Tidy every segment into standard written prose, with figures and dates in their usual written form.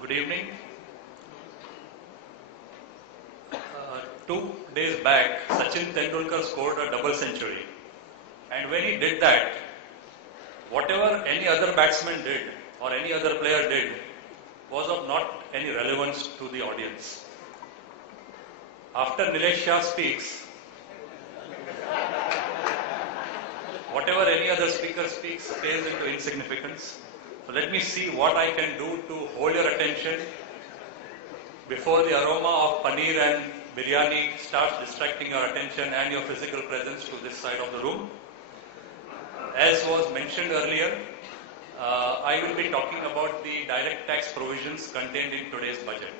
Good evening. 2 days back, Sachin Tendulkar scored a double century. And when he did that, whatever any other batsman did or any other player did was of not any relevance to the audience. After Nilesh Shah speaks, whatever any other speaker speaks pales into insignificance. So let me see what I can do to hold your attention before the aroma of paneer and biryani starts distracting your attention and your physical presence to this side of the room. As was mentioned earlier, I will be talking about the direct tax provisions contained in today's budget.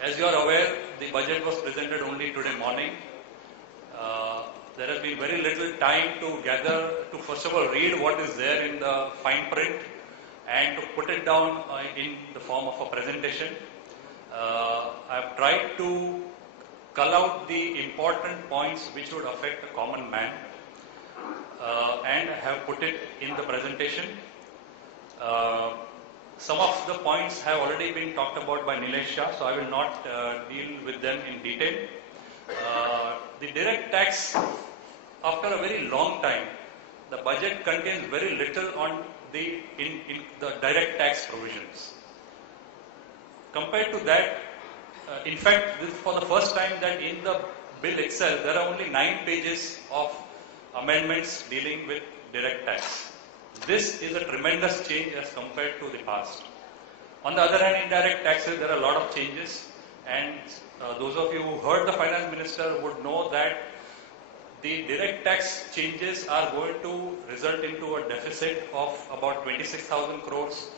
As you are aware, the budget was presented only today morning. There has been very little time to first of all read what is there in the fine print and to put it down in the form of a presentation. I have tried to cull out the important points which would affect the common man and have put it in the presentation. Some of the points have already been talked about by Nilesh Shah, so I will not deal with them in detail. The direct tax, after a very long time, the budget contains very little on in the direct tax provisions. Compared to that, in fact, this is for the first time that in the bill itself, there are only 9 pages of amendments dealing with direct tax. This is a tremendous change as compared to the past. On the other hand, indirect taxes, there are a lot of changes, and those of you who heard the finance minister would know that the direct tax changes are going to result into a deficit of about 26,000 crores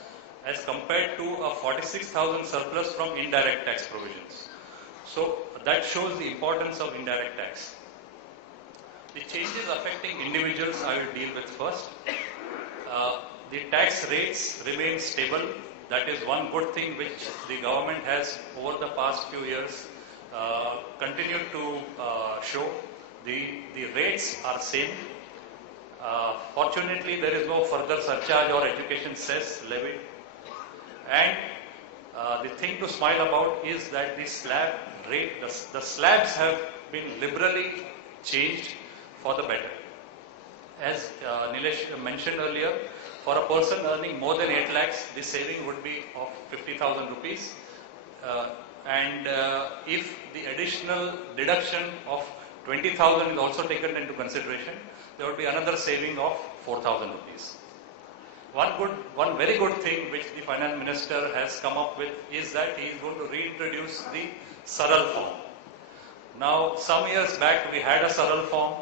as compared to a 46,000 surplus from indirect tax provisions. So that shows the importance of indirect tax. The changes affecting individuals I will deal with first. The tax rates remain stable. That is one good thing which the government has over the past few years continued to show. The rates are same. Fortunately, there is no further surcharge or education cess levied. And the thing to smile about is that the slab rate, the slabs have been liberally changed for the better. As Nilesh mentioned earlier, for a person earning more than 8 lakhs, the saving would be of 50,000 rupees. And if the additional deduction of 20,000 is also taken into consideration, there would be another saving of 4,000 rupees. One very good thing which the finance minister has come up with is that he is going to reintroduce the Saral form. Now, some years back we had a Saral form,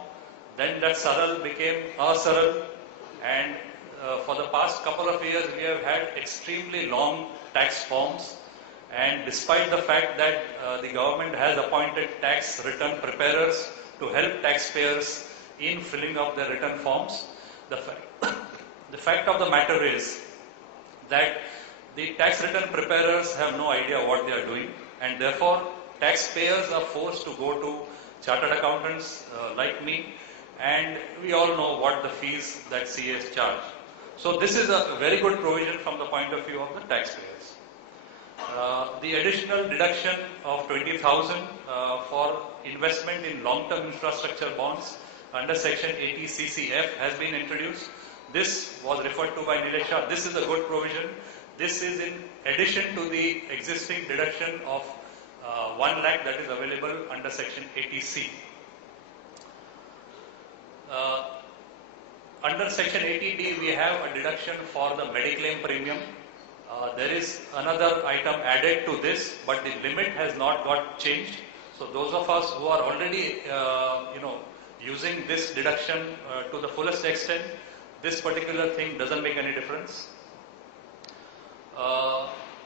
then that Saral became a Saral, and for the past couple of years we have had extremely long tax forms, and despite the fact that the government has appointed tax return preparers to help taxpayers in filling up their return forms, the fact of the matter is that the tax return preparers have no idea what they are doing, and therefore taxpayers are forced to go to chartered accountants like me, and we all know what the fees that CAs charge. So this is a very good provision from the point of view of the taxpayers. The additional deduction of 20,000 for investment in long-term infrastructure bonds under section 80 CCF has been introduced. This was referred to by Nilesh Shah. This is a good provision. This is in addition to the existing deduction of 1 lakh that is available under section 80C. Under section 80D, we have a deduction for the Mediclaim premium. There is another item added to this, but the limit has not got changed. So those of us who are already, using this deduction to the fullest extent, this particular thing doesn't make any difference.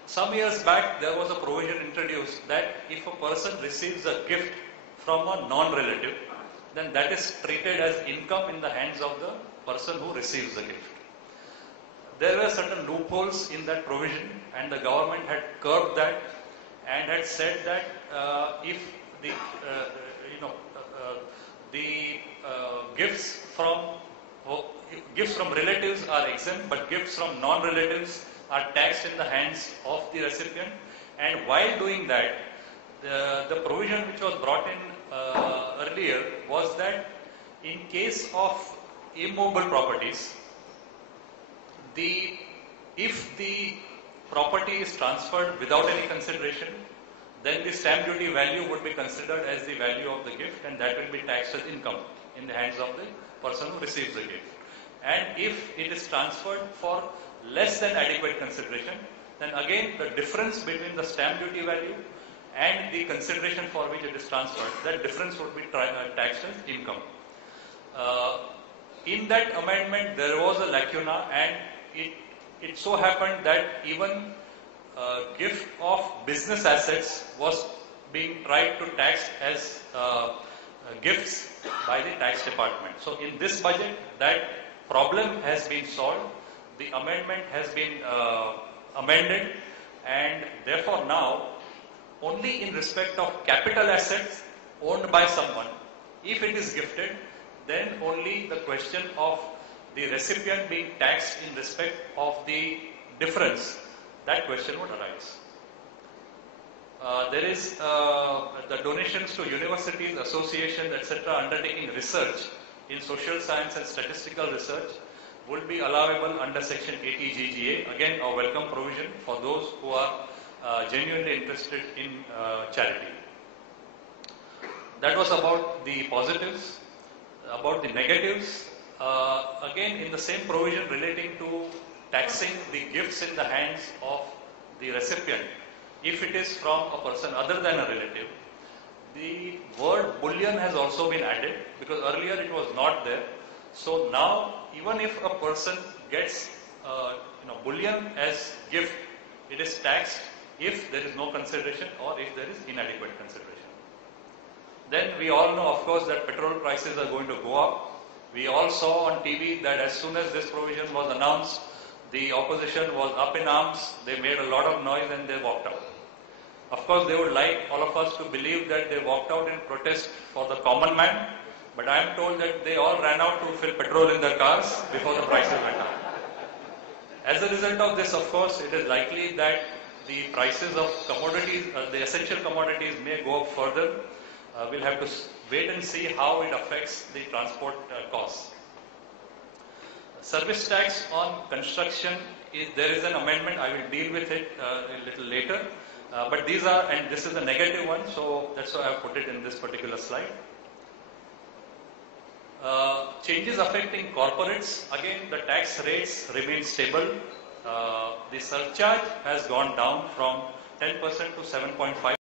Some years back, there was a provision introduced that if a person receives a gift from a non-relative, then that is treated as income in the hands of the person who receives the gift. There were certain loopholes in that provision, and the government had curbed that and had said that if the gifts from relatives are exempt, but gifts from non-relatives are taxed in the hands of the recipient, and while doing that, the provision which was brought in earlier was that in case of immobile properties, if the property is transferred without any consideration, then the stamp duty value would be considered as the value of the gift, and that will be taxed as income in the hands of the person who receives the gift. And if it is transferred for less than adequate consideration, then again the difference between the stamp duty value and the consideration for which it is transferred, that difference would be taxed as income. In that amendment there was a lacuna, and it so happened that even gift of business assets was being tried to tax as gifts by the tax department. So in this budget, that problem has been solved. The amendment has been amended, and therefore now only in respect of capital assets owned by someone, if it is gifted, then only the question of the recipient being taxed in respect of the difference, that question would arise. There is the donations to universities, associations, etc. undertaking research in social science and statistical research would be allowable under section 80 GGA. Again, a welcome provision for those who are genuinely interested in charity. That was about the positives. About the negatives, again in the same provision relating to taxing the gifts in the hands of the recipient, if it is from a person other than a relative, the word bullion has also been added, because earlier it was not there. So now even if a person gets bullion as gift, it is taxed if there is no consideration or if there is inadequate consideration. Then we all know, of course, that petrol prices are going to go up. We all saw on TV that as soon as this provision was announced, the opposition was up in arms. They made a lot of noise and they walked out. Of course, they would like all of us to believe that they walked out in protest for the common man, but I am told that they all ran out to fill petrol in their cars before the prices went up. As a result of this, of course, it is likely that the prices of commodities, the essential commodities, may go up further. We'll have to wait and see how it affects the transport costs. Service tax on construction, there is an amendment. I will deal with it a little later. But these are, and this is a negative one, so that's why I have put it in this particular slide. Changes affecting corporates, again the tax rates remain stable. The surcharge has gone down from 10% to 7.5%.